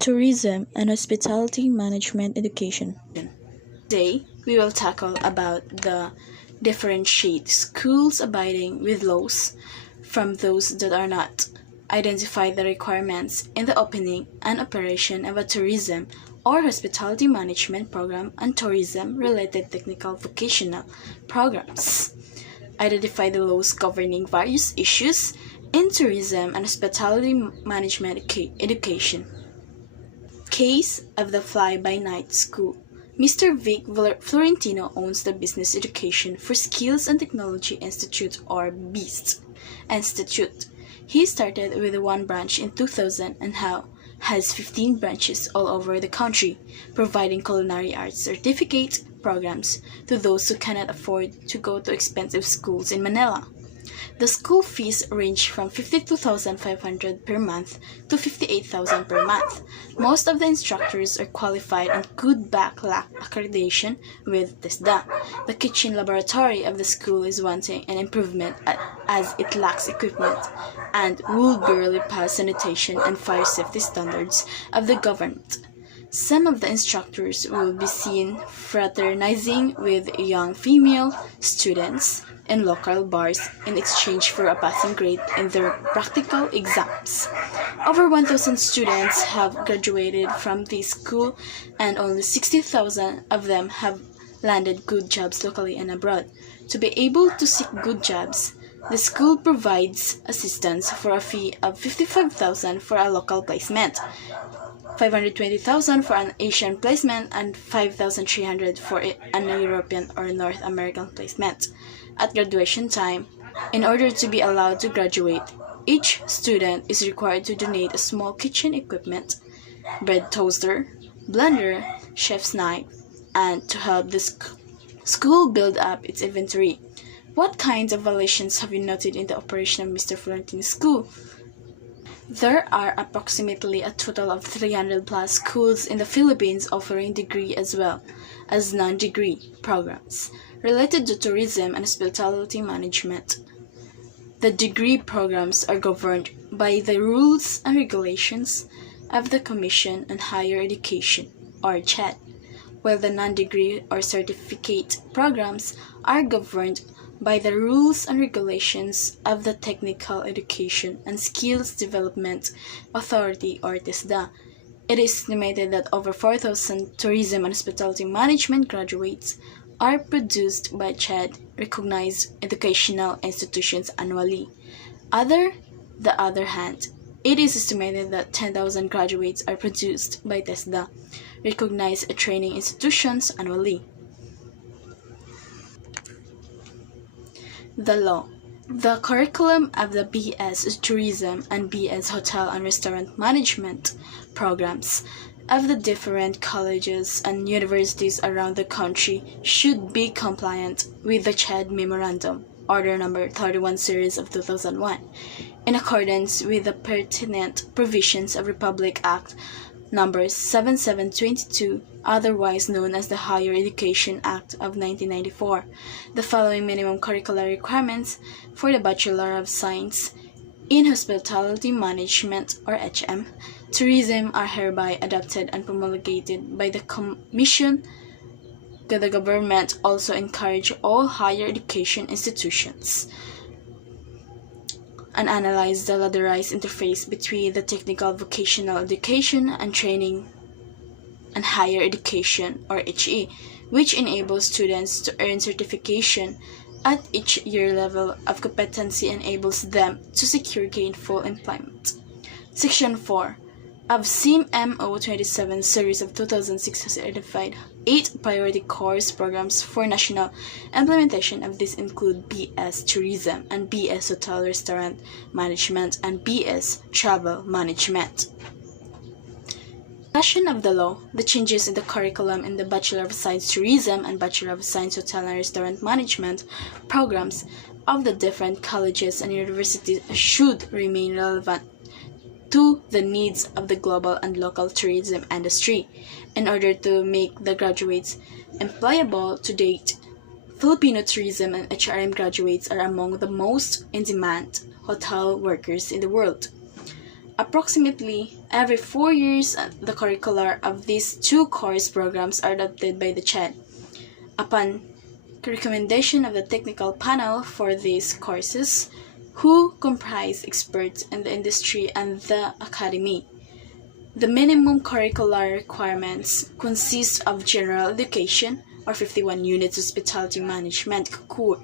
Tourism and Hospitality Management Education. Today, we will tackle about the differentiate schools abiding with laws from those that are not, identify the requirements in the opening and operation of a tourism or hospitality management program and tourism-related technical vocational programs, identify the laws governing various issues in tourism and hospitality management education. Case of the Fly-by-Night School. Mr. Vic Florentino owns the Business Education for Skills and Technology Institute, or BEAST Institute. He started with one branch in 2000 and now has 15 branches all over the country, providing culinary arts certificate programs to those who cannot afford to go to expensive schools in Manila. The school fees range from 52,500 per month to 58,000 per month. Most of the instructors are qualified and could back-lack accreditation with TESDA. The kitchen laboratory of the school is wanting an improvement as it lacks equipment and would barely pass sanitation and fire safety standards of the government. Some of the instructors will be seen fraternizing with young female students in local bars in exchange for a passing grade in their practical exams. Over 1,000 students have graduated from this school and only 60,000 of them have landed good jobs locally and abroad. To be able to seek good jobs, the school provides assistance for a fee of 55,000 for a local placement, 520,000 for an Asian placement, and 5,300 for an European or North American placement. At graduation time, in order to be allowed to graduate, each student is required to donate a small kitchen equipment, bread toaster, blender, chef's knife, and to help the school build up its inventory. What kinds of violations have you noted in the operation of Mr. Florentino's school? There are approximately a total of 300 plus schools in the Philippines offering degree as well as non-degree programs related to tourism and hospitality management. The degree programs are governed by the rules and regulations of the Commission on Higher Education, or CHED, while the non-degree or certificate programs are governed by the rules and regulations of the Technical Education and Skills Development Authority, or TESDA. It is estimated that over 4,000 tourism and hospitality management graduates are produced by CHED-recognized educational institutions annually. The other hand, it is estimated that 10,000 graduates are produced by TESDA-recognized training institutions annually. The law. The curriculum of the BS Tourism and BS Hotel and Restaurant Management programs of the different colleges and universities around the country should be compliant with the CHED Memorandum, Order Number 31 Series of 2001, in accordance with the pertinent provisions of Republic Act Number 7722, otherwise known as the Higher Education Act of 1994. The following minimum curricular requirements for the Bachelor of Science in Hospitality Management, or HM, tourism are hereby adopted and promulgated by the Commission. The government also encourage all higher education institutions and analyze the ladderized interface between the technical vocational education and training and higher education, or HE, which enables students to earn certification at each year level of competency and enables them to secure gainful employment. Section 4 of CMO 27 Series of 2006 has identified 8 priority course programs for national implementation. Of these include BS Tourism and BS Hotel Restaurant Management and BS Travel Management. Discussion of the law. The changes in the curriculum in the Bachelor of Science Tourism and Bachelor of Science Hotel and Restaurant Management programs of the different colleges and universities should remain relevant to the needs of the global and local tourism industry in order to make the graduates employable. To date, Filipino tourism and HRM graduates are among the most in-demand hotel workers in the world. Approximately every 4 years, the curricula of these two course programs are adopted by the CHED. Upon recommendation of the technical panel for these courses, who comprise experts in the industry and the academy. The minimum curricular requirements consist of general education, or 51 units, hospitality management core,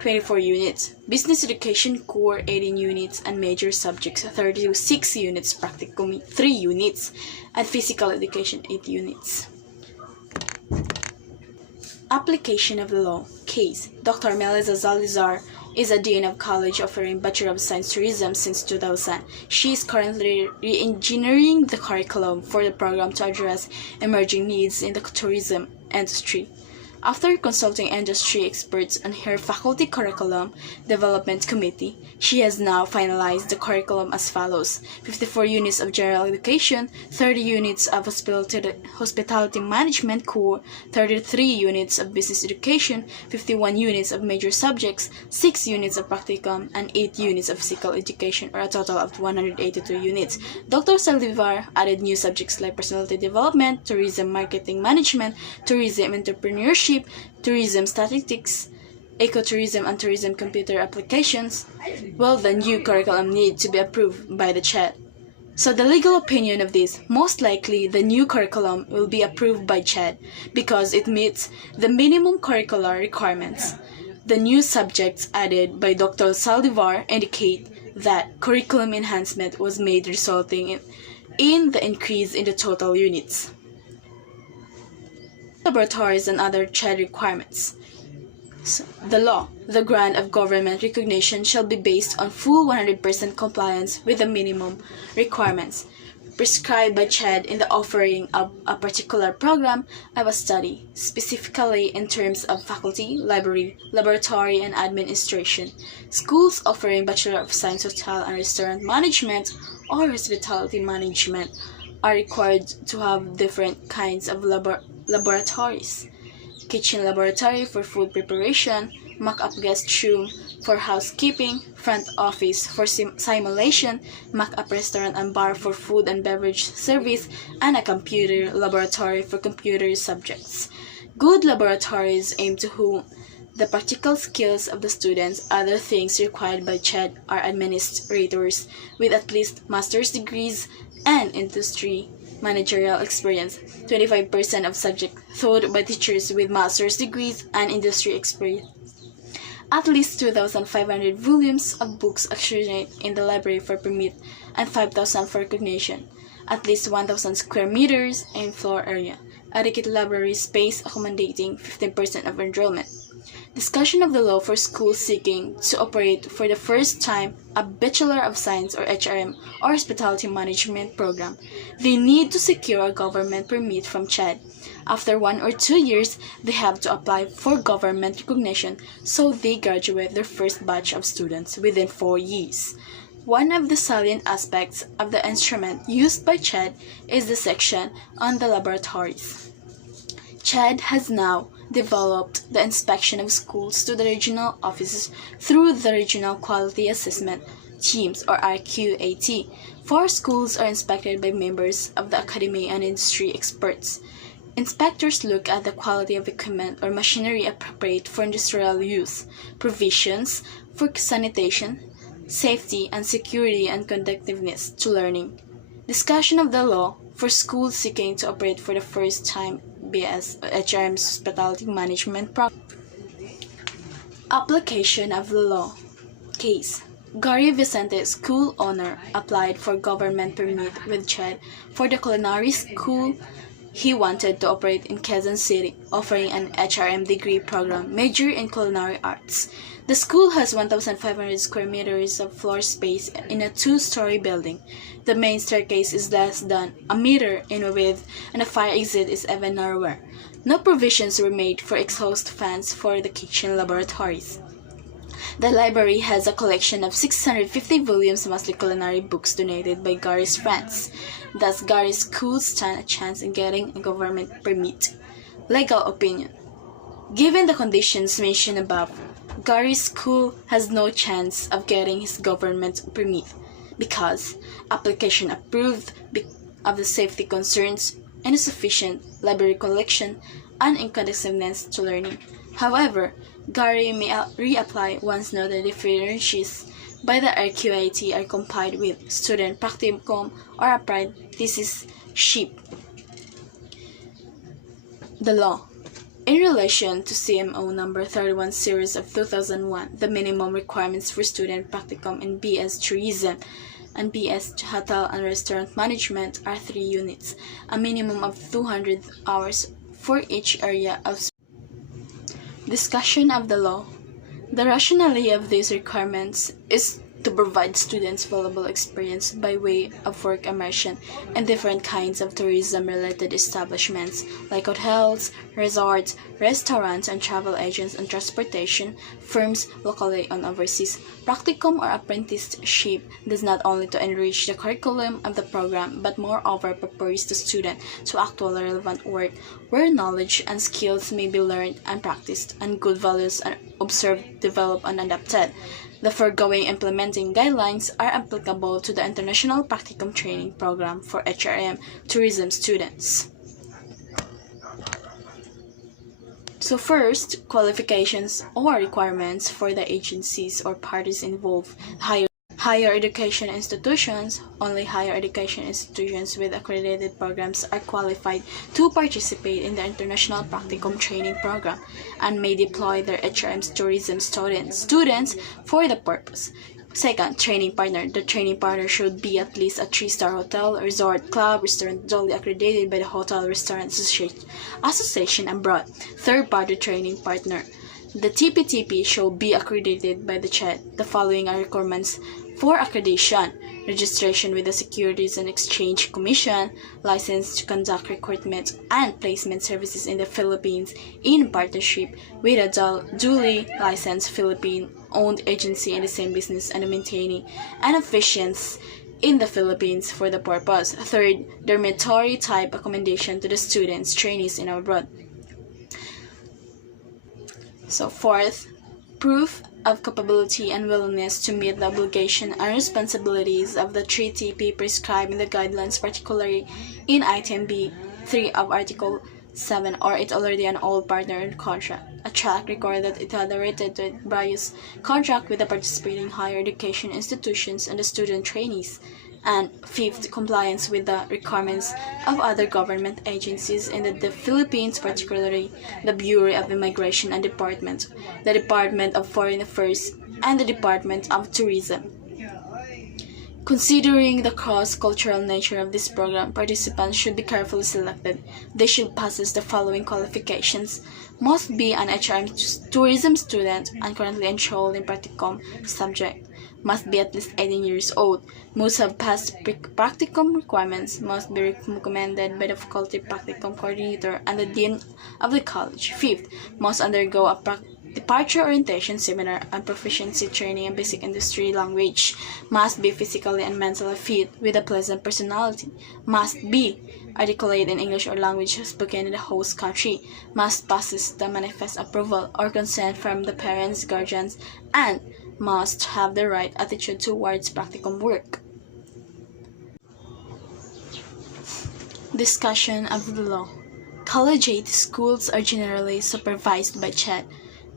24 units, business education core, 18 units, and major subjects, 36 units, practicum, 3 units, and physical education, 8 units. Application of the law. Case. Dr. Melissa Zalizar is a Dean of College offering Bachelor of Science Tourism since 2000. She is currently re-engineering the curriculum for the program to address emerging needs in the tourism industry. After consulting industry experts on her faculty curriculum development committee, she has now finalized the curriculum as follows: 54 units of general education, 30 units of hospitality management core, 33 units of business education, 51 units of major subjects, 6 units of practicum, and 8 units of physical education, or a total of 182 units. Dr. Saldivar added new subjects like personality development, tourism marketing management, tourism entrepreneurship, tourism statistics, ecotourism, and tourism computer applications. Well, the new curriculum needs to be approved by the CHED. So the legal opinion of this, most likely the new curriculum will be approved by CHED because it meets the minimum curricular requirements. The new subjects added by Dr. Saldivar indicate that curriculum enhancement was made, resulting in the increase in the total units. Laboratories and other CHED requirements. So, the law. The grant of government recognition shall be based on full 100% compliance with the minimum requirements prescribed by CHED in the offering of a particular program of a study, specifically in terms of faculty, library, laboratory, and administration. Schools offering Bachelor of Science Hotel and Restaurant Management or Hospitality Management are required to have different kinds of laboratories: kitchen laboratory for food preparation, mock-up guest room for housekeeping, front office for simulation, mock-up restaurant and bar for food and beverage service, and a computer laboratory for computer subjects. Good laboratories aim to hone the practical skills of the students. Other things required by CHED are administrators with at least master's degrees and industry managerial experience, 25% of subjects taught by teachers with master's degrees and industry experience. At least 2,500 volumes of books accumulated in the library for permit and 5,000 for recognition. At least 1,000 square meters in floor area. Adequate library space accommodating 15% of enrollment. Discussion of the law for schools seeking to operate for the first time a Bachelor of Science or HRM or Hospitality Management program. They need to secure a government permit from CHED. After 1 or 2 years, they have to apply for government recognition, so they graduate their first batch of students within 4 years. One of the salient aspects of the instrument used by CHED is the section on the laboratories. CHED has now developed the inspection of schools to the regional offices through the Regional Quality Assessment Teams, or RQAT. 4 schools are inspected by members of the academy and industry experts. Inspectors look at the quality of equipment or machinery appropriate for industrial use, provisions for sanitation, safety and security, and conduciveness to learning. Discussion of the law for schools seeking to operate for the first time BS HRM's Hospitality Management program. Application of the law. Case. Gary Vicente, school owner, applied for government permit with CHED for the culinary school he wanted to operate in Quezon City, offering an HRM degree program, major in culinary arts. The school has 1,500 square meters of floor space in a 2-story building. The main staircase is less than a meter in width, and the fire exit is even narrower. No provisions were made for exhaust fans for the kitchen laboratories. The library has a collection of 650 volumes, mostly culinary books donated by Gary's friends. Thus, Gary's school stand a chance in getting a government permit. Legal opinion. Given the conditions mentioned above, Gary's school has no chance of getting his government permit because application approved of the safety concerns, insufficient library collection, and inclusiveness to learning. However, GARI may reapply once noted differences by the RQIT are complied with student practicum or apprenticeship. The law. In relation to CMO number 31 series of 2001, the minimum requirements for student practicum in BS Tourism and BS Hotel and Restaurant Management are 3 units, a minimum of 200 hours for each area of discussion of the law. The rationale of these requirements is to provide students valuable experience by way of work immersion in different kinds of tourism-related establishments like hotels, resorts, restaurants, and travel agents and transportation firms locally and overseas. Practicum or apprenticeship does not only to enrich the curriculum of the program but moreover prepares the student to actual relevant work where knowledge and skills may be learned and practiced and good values are observed, developed, and adapted. The foregoing implementing guidelines are applicable to the International Practicum Training Program for HRM tourism students. So first, qualifications or requirements for the agencies or parties involved. Higher education institutions. Only higher education institutions with accredited programs are qualified to participate in the International Practicum Training Program and may deploy their HRM tourism students for the purpose. Second, training partner. The training partner should be at least a 3-star hotel, resort, club, restaurant duly accredited by the Hotel Restaurant Association abroad. Third party training partner. The TPTP should be accredited by the CHED. The following are requirements for accreditation: registration with the Securities and Exchange Commission, license to conduct recruitment and placement services in the Philippines in partnership with a duly licensed Philippine-owned agency in the same business and maintaining an office in the Philippines for the purpose. Third, dormitory type accommodation to the students, trainees in abroad. So fourth, proof of capability and willingness to meet the obligation and responsibilities of the 3TP prescribed in the guidelines, particularly in item B3 of Article 7, or it's already an old partner in contract, a track record that it had rated to various contract with the participating higher education institutions and the student trainees. And fifth, compliance with the requirements of other government agencies in the Philippines, particularly the Bureau of Immigration and Department, the Department of Foreign Affairs, and the Department of Tourism. Considering the cross-cultural nature of this program, participants should be carefully selected. They should possess the following qualifications: must be an HRM tourism student and currently enrolled in practicum subject, must be at least 18 years old, must have passed practicum requirements, must be recommended by the faculty practicum coordinator and the dean of the college. Fifth, must undergo a departure orientation seminar and proficiency training in basic industry language, must be physically and mentally fit with a pleasant personality, must be articulate in English or language spoken in the host country, must possess the manifest approval or consent from the parents, guardians, and must have the right attitude towards practicum work. Discussion of the law. Collegiate schools are generally supervised by CHED.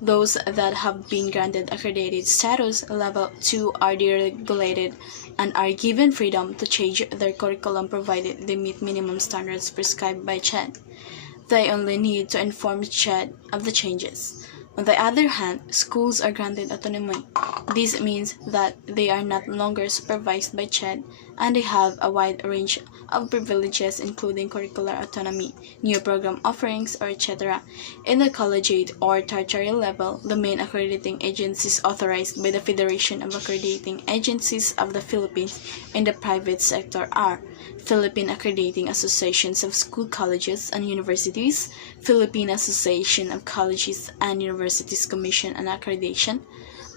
Those that have been granted accredited status level 2 are deregulated and are given freedom to change their curriculum provided they meet minimum standards prescribed by CHED. They only need to inform CHED of the changes. On the other hand, schools are granted autonomy. This means that they are not longer supervised by CHED and they have a wide range of privileges including curricular autonomy, new program offerings, or etc. In the collegiate or tertiary level, the main accrediting agencies authorized by the Federation of Accrediting Agencies of the Philippines in the private sector are Philippine Accrediting Associations of School Colleges and Universities, Philippine Association of Colleges and Universities Commission on Accreditation,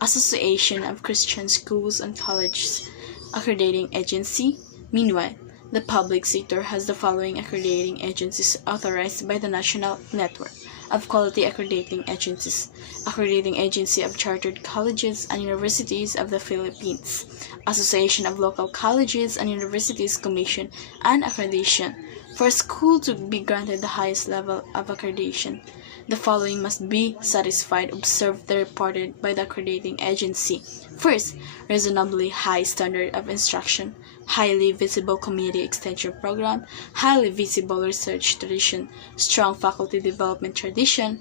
Association of Christian Schools and Colleges Accrediting Agency. Meanwhile, the public sector has the following accrediting agencies authorized by the National Network of Quality Accrediting Agencies: Accrediting Agency of Chartered Colleges and Universities of the Philippines, Association of Local Colleges and Universities Commission and Accreditation. For a school to be granted the highest level of accreditation, the following must be satisfied, observed, and reported by the accrediting agency. First, reasonably high standard of instruction, highly visible community extension program, highly visible research tradition, strong faculty development tradition,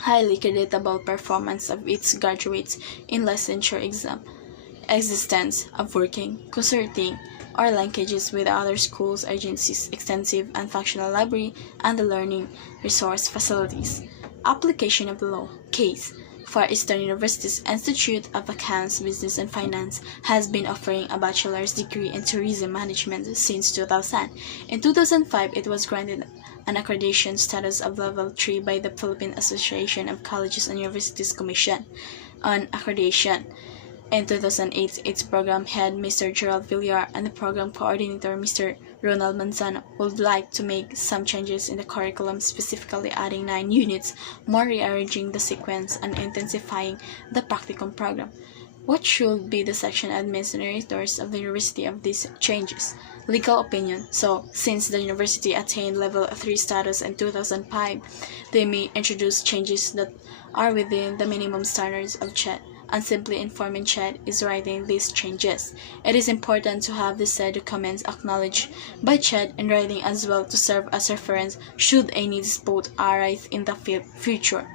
highly creditable performance of its graduates in licensure exam, existence of working, concerting, or linkages with other schools, agencies, extensive and functional library, and the learning resource facilities. Application of the law. Case. Far Eastern University's Institute of Accounts, Business and Finance has been offering a bachelor's degree in tourism management since 2000. In 2005, it was granted an accreditation status of level 3 by the Philippine Association of Colleges and Universities Commission on Accreditation. In 2008, its program head, Mr. Gerald Villar, and the program coordinator, Mr. Ronald Manzano, would like to make some changes in the curriculum, specifically adding 9 units, more rearranging the sequence, and intensifying the practicum program. What should be the section administrators of the university of these changes? Legal opinion. So, since the university attained level 3 status in 2005, they may introduce changes that are within the minimum standards of CHED, and simply informing CHED is writing these changes. It is important to have the said documents acknowledged by CHED in writing as well to serve as reference should any dispute arise in the future.